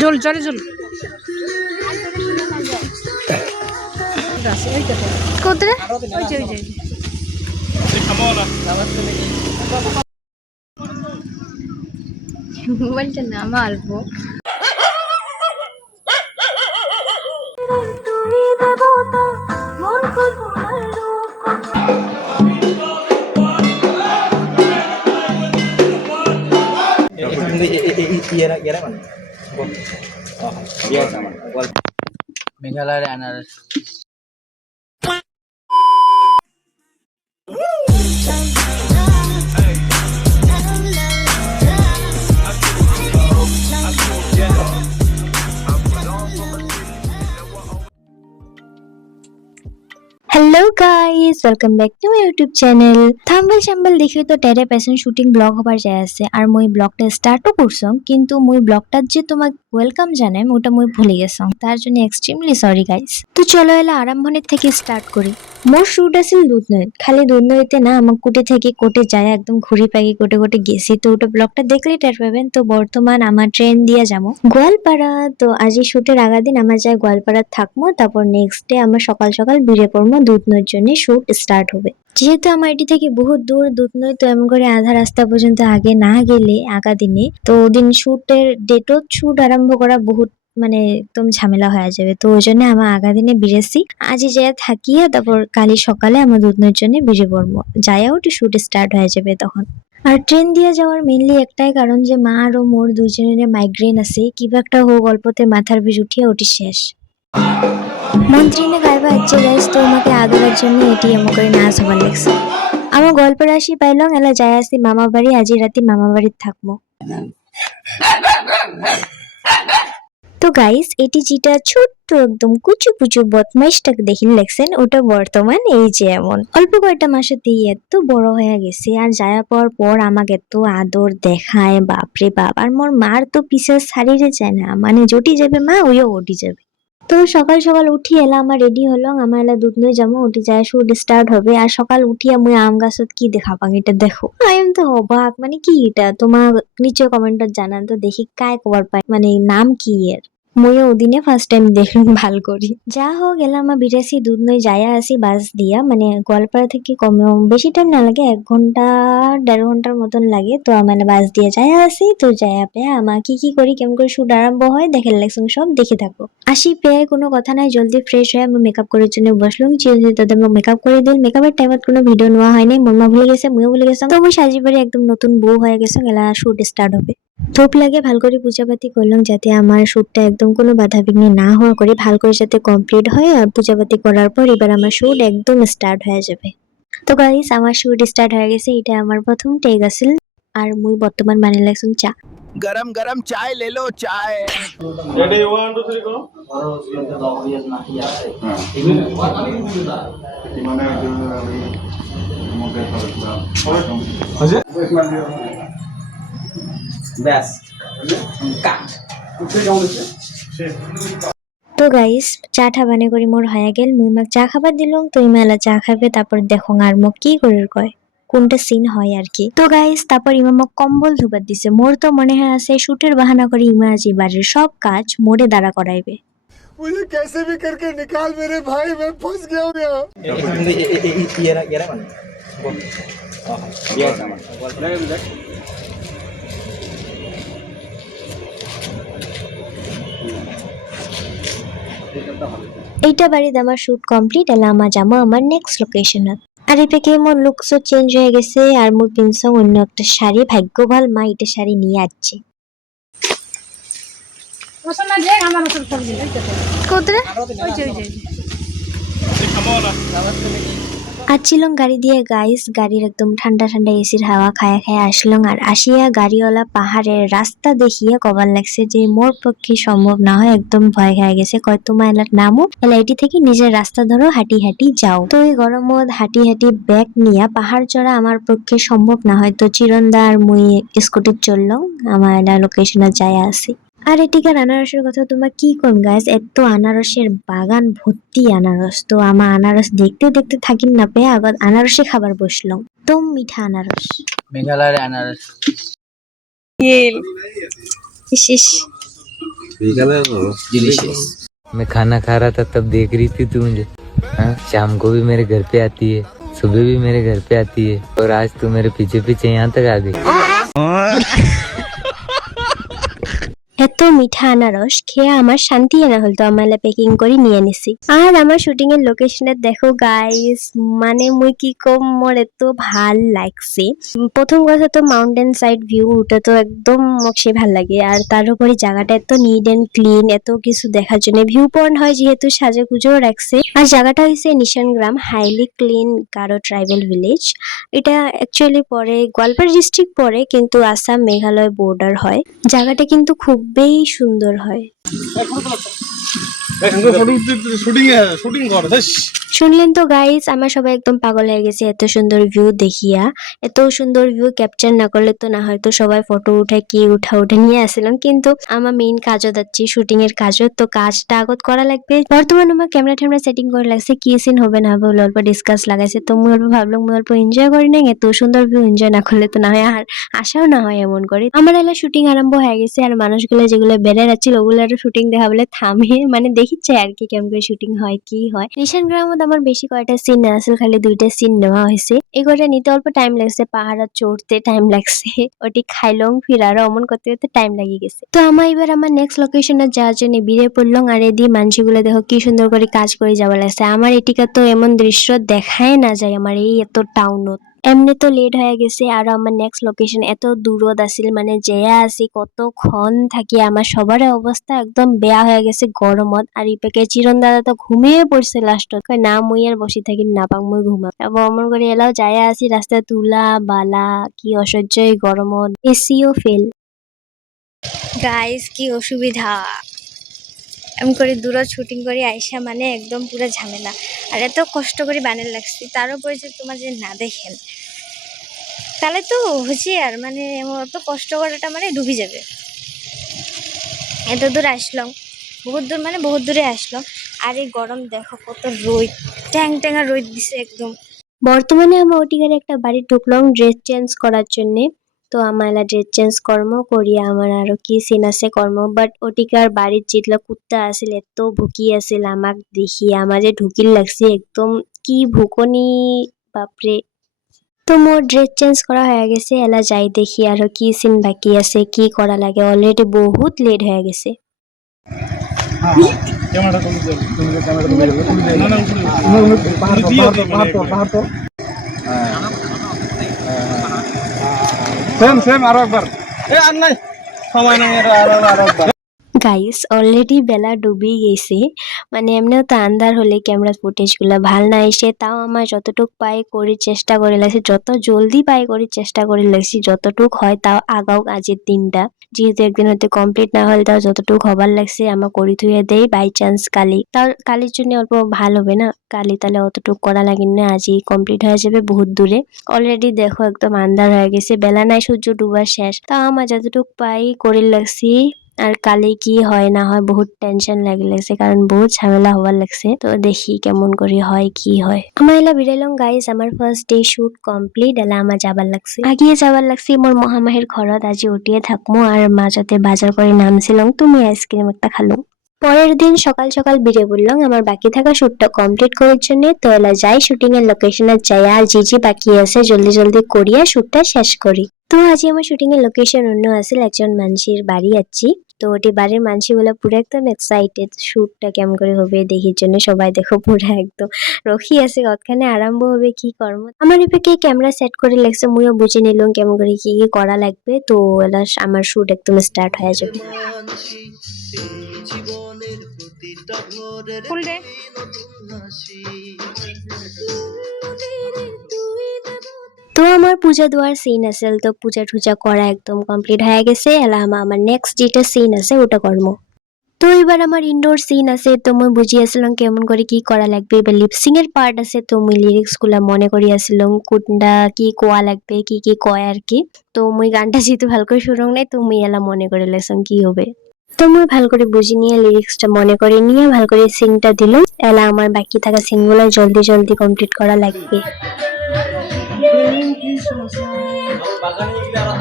জল জলে জল কোথায় ওই যে মোবাইলটা নামা অল্প মেঘালয়ের আনারস hello guys welcome back to my YouTube channel thumbnail শাম্বল দেখি তো টেরে প্যাশন শুটিং ব্লগ হবার যায় আছে আর মই ব্লগটা স্টার্টও করছং কিন্তু মই ব্লগটা যে তোমাক ওয়েলকাম জানাই ওটা মই ভুলে গেছং তার জন্য এক্সট্রিমলি সরি গাইস তো চলো এলা আরম্ভনের থেকে স্টার্ট করি মোর শুট আছিল দুধনৈত খালি দুধনৈতে না আমাক কোটে থেকে কোটে যায় একদম ঘুরি পাকি কোটে কোটে গেছি তো ওটা ব্লগটা দেখলে টের পাবেন তো বর্তমান আমার ট্রেন দিয়া যাবো গোয়ালপাড়া তো আজি শুটের আগা দিন আমার যায় গোয়ালপাড়া থাকবো তারপর নেক্সট ডে আমরা সকাল সকাল বেরিয়ে পড়বো দুধনৈর জন্য শুট স্টার্ট হবে যেহেতু আমার এটি থেকে বহুত দূর দুধনৈ তো এমন করে আধা রাস্তা পর্যন্ত আগে না গেলে আগা দিনে তো ওদিন শুটের ডেটত শুট আরম্ভ করা বহুত মানে একদম ঝামেলা হয়ে যাবে তো ওই জন্য আমার আগা দিনে বেরিয়েছি আজই যায় থাকিয়ে তারপর কালি সকালে আমার দুধনৈর জন্য বেরিয়ে পড়বো যাইয়া ওটি শুট স্টার্ট হয়ে যাবে তখন আর ট্রেন দিয়ে যাওয়ার মেইনলি একটাই কারণ যে মা আর মোর দুইজনের মাইগ্রেন আছে কিবা একটা হোক অল্পতে মাথার বিষ উঠিয়ে ওটি শেষ মন্ত্রীনে গাইবা হচ্ছে গাইস তো আমাকে আদরের জন্য এটি এমন করে নাচ হবার লাগছে আমার গল্পের আসি পাইলং এলা যায় আসি মামা বাড়ি আজি রাতে মামা বাড়িতে থাকবো তো গাইস এটি যেটা ছোট্ট একদম কুচু কুচু বদমাইশটাকে দেখিন লেখছেন ওটা বর্তমান এই যে এমন অল্প কয়েকটা মাসেতেই এত বড় হয়ে গেছে আর যাওয়ার পর আমাকে এত আদর দেখায় বাপরে বাপ আর মোর মার তো পিছে ছাড়িয়ে যায় না মানে জটি যাবে মা ওইও ওটি যাবে তো সকাল সকাল উঠি এলা আমার রেডি হলো আমার এলা দুধনৈ যাবো উঠি যায় শুট স্টার্ট হবে আর সকাল উঠি আমি আম গাছত কি দেখা পাং এটা দেখো আই এম তো অবাক মানে কি এটা তোমার নিচে কমেন্টত জানান তো দেখি কায় কবার পাই মানে নাম কি এর মইও ওদিনে ফার্স্ট টাইম দেখলাম ভাল করি যা হোক এলা আমার বিরাসি দুধনৈ যায়া আসি বাস দিয়া মানে গোয়ালপাড়া থেকে কমেও বেশি টাইম না লাগে 1 ঘন্টা 1.5 ঘন্টার মতন লাগে তো আমার বাস দিয়ে যায়া আসি তো যায়া পেয়ে আমার কি করি কেমন করে শুট আরম্ভ হয় দেখে লাগছেন সব দেখে থাকো আসি পেয়ে কোনো কথা নাই জলদি ফ্রেশ হয়ে আমি মেকআপ করার জন্য বসলাম চিরঞ্জিত দাদা মেকআপ করে দিল মেকআপের টাইমত কোনো ভিডিও নেওয়া হয়নি মম্মা ভুলে গেছে মইও ভুলে গেছিলাম তো মই সাজি পারি একদম নতুন বউ হয়ে গেছে এলা শুট স্টার্ট হবে ধূপ লাগে ভাল করে পূজাপাতি করলাম যাতে আমার শুটটা একদম কোনো বাধা বিঘ্ন না হওয়া করে ভাল করে যাতে কমপ্লিট হয় আর পূজাপাতি করার পর এবার আমার শুট একদম স্টার্ট হয়ে যাবে তো গাইস আমার শুট স্টার্ট হয়ে গেছে এটা আমার প্রথম টেক আছিল আর মুই বর্তমান বানিয়ে লাগছুন চা गरम गरम चाय ले लो चाय रेडी 1 2 3 करो बस काट তো গাইস চাটা বানে করে মোর হয়ে গেল মুই মাক চা খাবার দিলাম তো ইমালা চা খাবে তারপর দেখো আর মোক কি করে কয় কোনটা সিন হয় আর কি তো গাইস তারপর ইমা মোক কম্বল ধুবার দিছে মোর তো মনে হয় আছে শুটের বাহানা করে ইমা আজি বাড়ির সব কাজ মোরে দ্বারা করাইবে मुझे कैसे भी करके निकाल मेरे भाई मैं फंस गया हूं यहाँ এইটা বাড়িতে আমার শুট কমপ্লিট এলা আমার যাবো আমার নেক্সট লোকেশনত আর এই থেকে মোর লুকসও চেঞ্জ হয়ে গেছে আর মোর পিনসং অন্য একটা শাড়ি ভাগ্য ভাল মা এটা শাড়ি নিয়ে আসছে কোথায় আছিলাম গাড়ি দিয়ে গাইস গাড়ির একদম ঠান্ডা ঠান্ডা এসির হাওয়া খায়া খায়া আসলাম আর আসিয়া গাড়িওয়ালা পাহাড়ের রাস্তা দেখিয়ে কবার লাগছে যে মোর পক্ষে সম্ভব না হয় একদম ভয় খেয়ে গেছে কয় তোমার এলার নামও এলাইটি থেকে নিজের রাস্তা ধরো হাঁটি হাঁটি যাও তো এই গরমত হাঁটি হাঁটি ব্যাগ নিয়ে পাহাড় চড়া আমার পক্ষে সম্ভব না হয় তো চিরন্দা আর মুই স্কুটির চললাম আমার এলা লোকেশনে যায় আসি আর এটিকার আনারসের কথা তোমার কি কম গাছ এত আনারসের বাগান ভর্তি আনারস তো আমার আনারস দেখতে দেখতে থাকি না পেয়ে আগত আনারসে খাবার বসলাম তো মিঠা আনারস মেঘালয়ের এনআরএস। मैं खाना खा रहा था तब देख रही थी तू मुझे। हाँ, शाम को भी मेरे घर पे आती है, सुबह भी मेरे घर पे आती है, और आज तू मेरे पीछे पीछे यहाँ तक आ गई। এত মিঠা আনারস খেয়ে আমার শান্তি না হল, তো আমালে পেকিং করে নিয়ে নিছি। আর আমার শুটিং এর লোকেশনে দেখো গাইস, মানে মুই কি কম, মোর এত ভাল লাগছে। প্রথম কথা তো মাউন্টেন সাইড ভিউ, ওটা তো একদম মোক সে ভাল লাগে। আর তার উপরে জায়গাটা এত নিট এন্ড ক্লিন, এত কিছু দেখার জন্য ভিউ পয়েন্ট হয় যেহেতু সাজে গুজেও রাখছে। আর জায়গাটা হয়েছে নিশান গ্রাম, highly clean Garo tribal village. এটা অ্যাকচুয়ালি পরে গোয়ালপাড়া ডিস্ট্রিক্ট পরে, কিন্তু আসাম মেঘালয় বর্ডার হয়। জায়গাটা কিন্তু খুবই সুন্দর হয়। শুনলেন তো গাইস, আমার সবাই একদম পাগল হয়ে গেছে এত সুন্দর ভিউ দেখিয়া। এত সুন্দর ভিউ ক্যাপচার না করলে তো না, হয়তো সবাই ফটো উঠে কি উঠে নিয়ে আসছিলাম, কিন্তু আমার মেইন কাজও যাচ্ছি, শুটিং এর কাজও, তো কাজটা আগত করা লাগবে। বর্তমানে আমার ক্যামেরা ট্যামেরা সেটিং করে লাগছে, কি সিন হবে না হবে অল্প ডিসকাস লাগাইছে। তো মুই অল্প ভাবলাম মুই অল্প এনজয় করি না, এত সুন্দর ভিউ এনজয় না করলে তো না হয়, আর আশাও না হয় এমন করে। আমার এলা শুটিং আরম্ভ হয়ে গেছে, আর মানুষগুলো যেগুলো বেড়ে যাচ্ছিল ওগুলোর শুটিং দেখা বলে থামে, মানে দেখিচ্ছে আর কি কেমন করে শুটিং হয় কি হয়। নিশান গ্রামত আমার বেশি কয়টা সিন না আসলে, খালি 2টা সিন নেওয়া হয়েছে। এগুলো নিতে অল্প টাইম লাগছে, পাহাড় চড়তে টাইম লাগছে, ওটি খাইলং ফিরারও অমন করতে করতে টাইম লাগিয়ে গেছে। তো আমার এবার আমার নেক্সট লোকেশনে যাওয়ার জন্য বেরিয়ে পড়লাম। আর এদিকে মানুষগুলো দেখো কি সুন্দর করে কাজ করে যাওয়া লাগছে। আমার এটিকা তো এমন দৃশ্য দেখাই না যায় আমার এই এত টাউনত। এমনি তো লেট হয়ে গেছে, আর আমার নেক্সট লোকেশন এত দূরত আছিল, মানে যেয়া আছি কতক্ষণ থাকি আমার সবার অবস্থা একদম বেয়া হয়ে গেছে গরমত। আর ইপেকে চিরন দাদা তো ঘুমিয়ে পড়ছে লাস্টত, কই না মুই আর বসে থাকি না পাক, মুই ঘুমা। তারপর অমন করে এলাও যায়া আছি, রাস্তায় তুলা বালা, কি অসহ্য এই গরমত, এসিও ফেল। গাইস কি অসুবিধা, এমন করে দূরত শুটিং করে আইসা মানে একদম পুরো ঝামেলা। আর এত কষ্ট করে বানার লাগছি, তার উপরে যে তোমার যে না দেখেন তাহলে তো হুঁশিয়ার, মানে অত কষ্ট করাটা মানে ডুবে যাবে। এত দূর আসলাম, বহুত দূর মানে বহুত দূরে আসলাম, আর এই গরম দেখো কত রোদ, ট্যাংা রোদ দিছে একদম। বর্তমানে আমার ওটিকার একটা বাড়ি ঢুকলাম ড্রেস চেঞ্জ করার জন্য। তো আমার ড্রেস চেঞ্জ কর্ম করিয়া আমার আরো কি সিন আছে কর্ম, বাট ওটিকার বাড়ির যেগুলা কুত্তা আছিল এত ভুকি আছিল, আমাক দেখি আমার যে ঢুকিল লাগছে একদম, কি ভুকনি বাপরে। তো মোর ড্রেস চেঞ্জ করা হয়ে গেছে, এলা যাই দেখি আরো কি সিন বাকি আছে, কি করা লাগে। অলরেডি বহুত লেট হয়ে গেছে। গাইস অলরেডি বেলা ডুবে গেছে, মানে এমনিও তো আন্ধার হলে ক্যামেরা ফুটেজ গুলা ভাল না এসে, তাও আমার যতটুক পাই করি চেষ্টা করে লাগছি, যত জলদি পাই করি চেষ্টা করে লাগছি, যতটুক হয় তাও আগাও আজের দিনটা, যেহেতু একদিন হয়তো কমপ্লিট না হলে তাও যতটুক হবার লাগছে আমার করি থুয়ে দেই। বাই চান্স কালি, তাও কালির জন্য অল্প ভাল হবে না, কালি তাহলে অতটুক করা লাগে না, আজই কমপ্লিট হয়ে যাবে বহুত দূরে। অলরেডি দেখো একদম আন্ধার হয়ে গেছে, বেলা নাই, সূর্য ডুবা শেষ, তাও আমার যতটুক পাই করে লাগছি। আর কালি কি হয় না হয় বহুত টেনশন লাগছে, কারণ বহুত ঝামেলা হবার লাগছে। তো দেখি কেমন করে হয় কি হয়। আমার এলা বিরাইলাম গাইস, আমার ফার্স্ট ডে শুট কমপ্লিট। এলা আমার যাবার লাগছে, আগিয়ে যাবার লাগছে মোর মহামাহির ঘরত, আজি উঠিয়ে থাকবো। আর মাঝাতে বাজার করে নামছিলাম, তুমি আইসক্রিম একটা খালো। পরের দিন সকাল সকাল বেরিয়ে পড়লাম আমার বাকি থাকা শুটটা কমপ্লিট করার জন্য। তো এলা যাই শুটিং এর লোকেশনে যাই, আর জি বাকি আছে জলদি জলদি করিয়া শুটটা শেষ করি। তো আজি আমার শুটিং এর লোকেশন অন্য আছিল, একজন মানুষের বাড়ি যাচ্ছি। তো ওটি বাড়ির মানুষগুলো পুরো একদম এক্সাইটেড শুটটা কেমন করে হবে দেখির জন্য। সবাই দেখো পুরো একদম রখি আছে কতখানে আরম্ভ হবে কি কর্ম। আমার এপাকে ক্যামেরা সেট করে লাগছে, মুইও বুঝে নিলাম কেমন করে কি কি করা লাগবে। তো এলা আমার শুট একদম স্টার্ট হয়ে যাবে। তো আমার পূজা দেওয়ার সিন আছে, তো পূজা টুজা করা একদম কমপ্লিট হয়ে গেছে। এলা আমার নেক্সট যেটা সিন আছে ওটা করবো। তো এবার আমার ইনডোর সিন আছে, তো মুই বুঝি আসলাম কেমন করে কি করা লাগবে। এবার লিপসিং এর পার্ট আছে, তো মুই লিরিক্স গুলা মনে করি আসলাম কোনটা কি কোয়া লাগবে, কি কি কয় আর কি। তো মুই গানটা যেহেতু ভালো করে শুরু নাই, তো মুই এলা মনে করে লেসন কি হবে। তো মুই ভালো করে বুঝি নিয়ে লিরিক্সটা মনে করে নিয়ে ভালো করে সিনটা দিলাম। এলা আমার বাকি থাকা সিনগুলো জলদি জলদি কমপ্লিট করা লাগবে।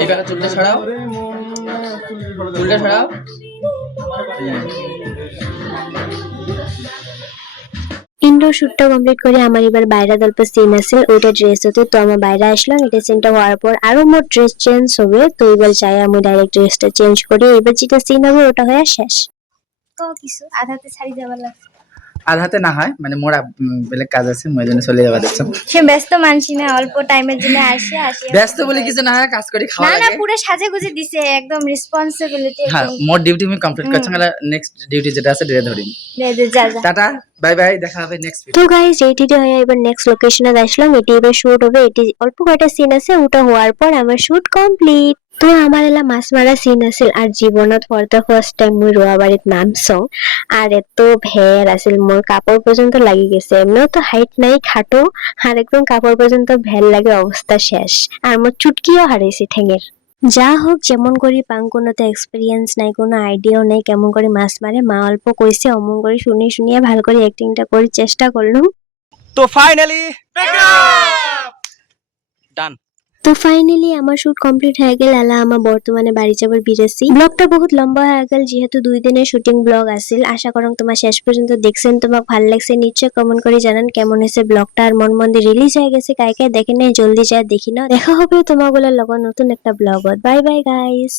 এইবার চুলটা ছড়াও, চুলটা ছড়াও। ইনডোর শুটটা কমপ্লিট করে আমার এবার বাইরে অল্প সিন আছে, ওইটা ড্রেস হতে। তো আমার বাইরে আসলাম, এটা সিনটা হওয়ার পর আরো মোট ড্রেস চেঞ্জ হবে। তো এবার চাই আমি ডাইরেক্ট ড্রেসটা চেঞ্জ করি, এবার যেটা সিন হবে ওটা হয়ে শেষ। তো কিছু আধাতে ছাড়ি যাবার লাগছে। আধাতে না হয় মানে মোরা বেলেগ কাজ আছে, মই জন্য চলে যাবা দেখছো। সে ব্যস্ত মানছি না, অল্প টাইমের জন্য আসি আসি। ব্যস্ত বলে কিছু না হয়, কাজ করি খাওয়া না না, লাগে। পুরো সাজে গুজে দিছে, একদম রেসপন্সিবিলিটি। হ্যাঁ, মোর ডিউটি আমি কমপ্লিট করছি, মানে নেক্সট ডিউটি যেটা আছে এটা ধরি। যা যা। টাটা, বাই বাই, দেখা হবে নেক্সট তো গাইস এইটিতে হয়ে এবার নেক্সট লোকেশনে আসলাম, এটি এবার শুট হবে। এটি অল্প কয়টা সিন আছে, ওটা হওয়ার পর আমার শুট কমপ্লিট। তো আমার এলা মাছ মারা সিন আছিল, আর জীবনত ফর দ্য ফার্স্ট টাইম মুই রোয়া বাড়িত নামছং। আর এত ভের আছিল, মোর কাপড় পর্যন্ত লাগি গেছে। এমনিও তো হাইট নাই, খাটো, আর একদম কাপড় পর্যন্ত ভেল লাগে, অবস্থা শেষ। আর মোর চুটকিও হারাইছি ঠেঙের। যা হোক, যেমন করি পাং, কোনো তো এক্সপিরিয়েন্স নাই, কোনো আইডিয়াও নাই কেমন করে মাছ মারে। মা অল্প কইছে, অমন করে শুনিয়ে ভালো করে অ্যাক্টিংটা করে চেষ্টা করলাম। তো ফাইনালি ডান। তো ফাইনালি আমার শুট কমপ্লিট হয়ে গেল। আলা আমার বর্তমানে বাড়ি যাবার বিরেছি। ব্লগটা বহুত লম্বা হয়ে গেল, যেহেতু 2 দিনের শুটিং ব্লগ আছিল। আশা করং তোমার শেষ পর্যন্ত দেখছেন, তোমার ভালো লাগছে নিশ্চয় কমেন্ট করে জানান কেমন হয়েছে ব্লগটা। আর মন মন্দির রিলিজ হয়ে গেছে, কাই কাই দেখেন নাই জলদি যায় দেখি নাও। দেখা হবে তোমাগুলোর লগত নতুন একটা ব্লগত। Bye bye guys.